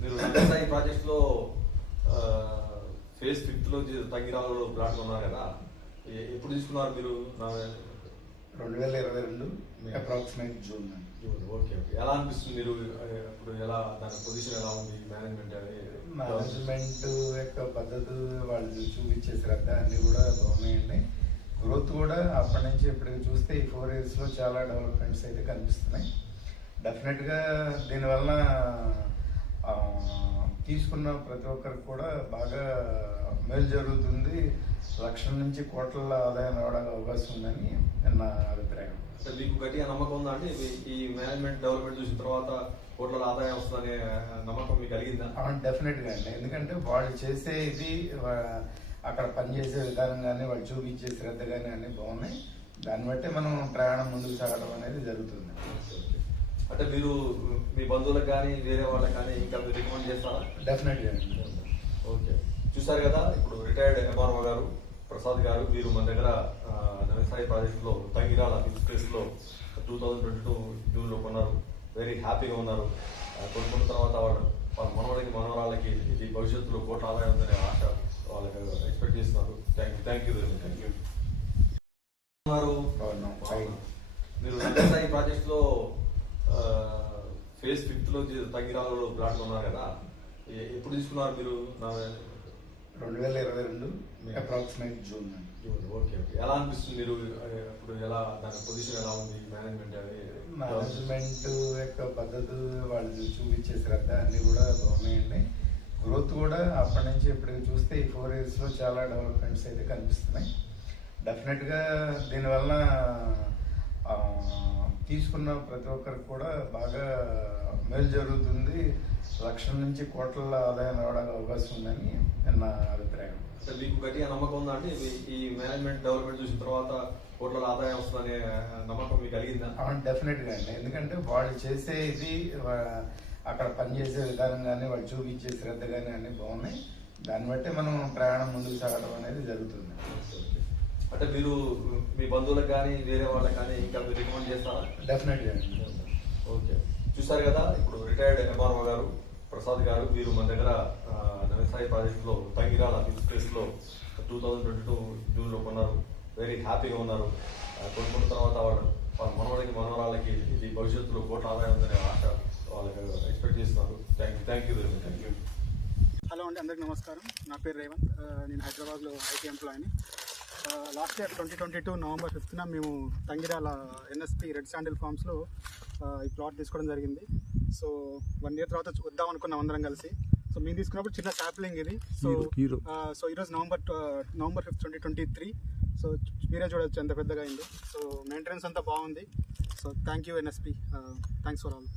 మీరు ఈ ప్రాజెక్ట్ లో ఫేజ్ 5 లో తంగిరాలలో ప్లాట్ కొన్నారు కదా, ఎప్పుడు తీసుకున్నారు మీరు? 2022 అప్రాక్సిమేట్ జూన్. Okay okay. ఎలా అనిపిస్తుంది మీరు ఇప్పుడు? ఎలా దాని పొజిషన్ ఎలా ఉంది? మేనేజ్మెంట్ యొక్క పద్ధతి, వాళ్ళు చూపించే శ్రద్ధ అన్ని కూడా బాగున్నాయండి. గ్రోత్ కూడా అప్పటి నుంచి ఇప్పటికి చూస్తే ఈ 4 years లో చాలా డెవలప్మెంట్స్ అయితే కనిపిస్తున్నాయి. డెఫినెట్గా దీనివల్ల తీసుకున్న ప్రతి ఒక్కరికి కూడా బాగా మేలు జరుగుతుంది. లక్షల నుంచి కోట్ల ఆదాయం రావడానికి అవకాశం ఉందని నా అభిప్రాయం. అంటే మీకు గట్టిగా నమ్మకం ఉందా అండి? ఈ మేనేజ్మెంట్ డెవలప్మెంట్ చూసిన తర్వాత కోట్ల ఆదాయం వస్తుందనే నమ్మకం మీకు కలిగిందా? డెఫినెట్గా అండి. ఎందుకంటే వాళ్ళు చేసే ఇది, అక్కడ పనిచేసే విధానం కానీ, వాళ్ళు చూపించే శ్రద్ధ కానీ అన్నీ బాగున్నాయి. దాన్ని బట్టి మనం ప్రయాణం ముందుకు సాగడం అనేది జరుగుతుంది. అంటే మీరు మీ బంధువులకు కానీ వేరే వాళ్ళకి కానీ ఇంకా మీరు రికమెండ్ చేస్తారా? డెఫినెట్గా. ఓకే. చూసారు కదా, ఇప్పుడు రిటైర్డ్ ఎంఆర్ఓ గారు ప్రసాద్ గారు, మీరు మన దగ్గర నవీసాయి ప్రాజెక్టులో తంగిరాల లో 2022 జూన్లో కొన్నారు. వెరీ హ్యాపీగా ఉన్నారు. కొనుక్కున్న తర్వాత వాళ్ళ మనవాళ్ళకి మనవరాళ్ళకి ఇది భవిష్యత్తులో కోట్ల ఆదాయం ఉందనే ఆశ వాళ్ళకి ఎక్స్పెక్ట్ చేస్తున్నారు. Thank you very much. Thank you. మీరు నవీసాయి ప్రాజెక్ట్ లో ఫేజ్ 5 లో తంగిరాలలో ప్లాట్ కొన్నారు కదా, ఎప్పుడు తీసుకున్నారు మీరు? 2022 అప్రాక్సిమేట్ జూన్. Okay okay. ఎలా అనిపిస్తుంది మీరు ఇప్పుడు? ఎలా దాని పొజిషన్ ఎలా ఉంది? మేనేజ్మెంట్ యొక్క పద్ధతి, వాళ్ళు చూపించే శ్రద్ధ అన్ని కూడా బాగున్నాయండి. గ్రోత్ కూడా అప్పటి నుంచి ఇప్పటికి చూస్తే ఈ 4 years లో చాలా డెవలప్మెంట్స్ అయితే కనిపిస్తున్నాయి. డెఫినెట్గా దీనివల్ల తీసుకున్న ప్రతి ఒక్కరికి కూడా బాగా మేలు జరుగుతుంది. లక్షల నుంచి కోట్ల ఆదాయం రావడానికి అవకాశం ఉందని నా అభిప్రాయం. అంటే మీకు గట్టిగా నమ్మకం ఉందా అండి? ఈ మేనేజ్మెంట్ డెవలప్మెంట్ చూసిన తర్వాత కోట్ల ఆదాయం వస్తుందనే నమ్మకం మీకు కలిగిందా? డెఫినెట్గా అండి. ఎందుకంటే వాళ్ళు చేసే ఇది, అక్కడ పనిచేసే విధానం కానీ, వాళ్ళు చూపించే శ్రద్ధ కానీ అన్నీ బాగున్నాయి. దాన్ని బట్టి మనం ప్రయాణం ముందుకు సాగడం అనేది జరుగుతుంది. అంటే మీరు మీ బంధువులకు కానీ వేరే వాళ్ళకి కానీ ఇంకా మీరు రికమెండ్ చేస్తారా? డెఫినెట్గా. ఓకే. చూసారు కదా, ఇప్పుడు రిటైర్డ్ ఎంఆర్ఓ గారు ప్రసాద్ గారు, మీరు మన దగ్గర నవీసాయి ప్రాజెక్టులో తంగిరాల లో 2022 జూన్లో కొన్నారు. వెరీ హ్యాపీగా ఉన్నారు. కొనుక్కున్న తర్వాత వాళ్ళ మనవాళ్ళకి మనవరాళ్ళకి ఇది భవిష్యత్తులో కోట్ల ఆదాయం ఉందనే ఆశ వాళ్ళకి ఎక్స్పెక్ట్ చేస్తున్నారు. Thank you very much. Thank you. Hello అండి, అందరికీ నమస్కారం. నా పేరు రేవంత్. నేను హైదరాబాద్లో ఐటీ ఎంప్లాయీని. లాస్ట్ ఇయర్ 2022 నవంబర్ 5న మేము తంగిరాల ఎన్ఎస్పి రెడ్ శాండిల్ ఫార్మ్స్లో ఈ ప్లాట్ తీసుకోవడం జరిగింది. సో 1 year తర్వాత వద్దాం అనుకున్నాం అందరం కలిసి. సో మేము తీసుకున్నప్పుడు చిన్న శాప్లింగ్ ఇది. సో ఈరోజు నవంబర్ 5, 2023. సో మీరే చూడవచ్చు ఎంత పెద్దగా అయింది. సో మెయింటెనెన్స్ అంతా బాగుంది. So thank you NSP. Thanks for all.